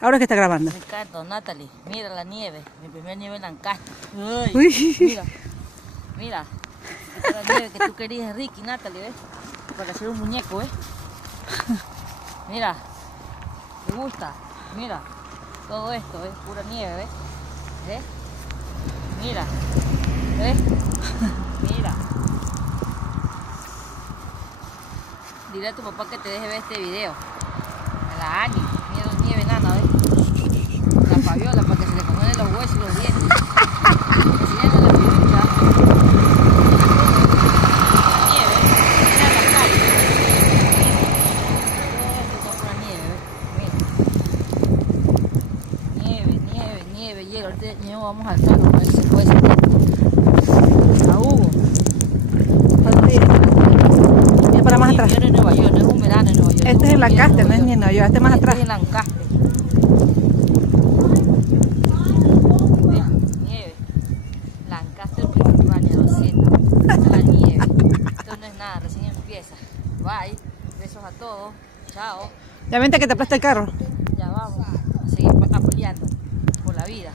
Ahora que está grabando. Ricardo, Natalie, mira la nieve. Mi primer nieve en Lancaster. Uy, Uy. mira, mira. Esta es la nieve que tú querías, Ricky, Natalie, ¿ves? Para hacer un muñeco, ¿ves? Mira, ¿te gusta? Mira, todo esto, ¿ves? Pura nieve, ¿ves? ¿Ves? Mira, ¿ves? Mira. Dile a tu papá que te deje ver este video. A la Ani, mira la nieve nana, ¿ves? La Fabiola, para que se le congelen los huesos y los dientes. Enseñando la pincha. La nieve, mira la calle. Esto está pura nieve, ¿ves? Mira. Nieve, nieve, nieve, hielo. Ahorita ya vamos al carro, a ver si se puede sentir. A Hugo. Es para más atrás. En Nueva York, no es un verano en Nueva York. Este es en Lancaster, no es ni en Nueva York, este es más atrás. Este es en Lancaster. Nieve. Lancaster, Pensilvania, 200. La nieve. Esto no es nada, recién empieza. Bye. Besos a todos. Chao. Ya vente que te aplasta el carro. Ya vamos a seguir peleando por la vida.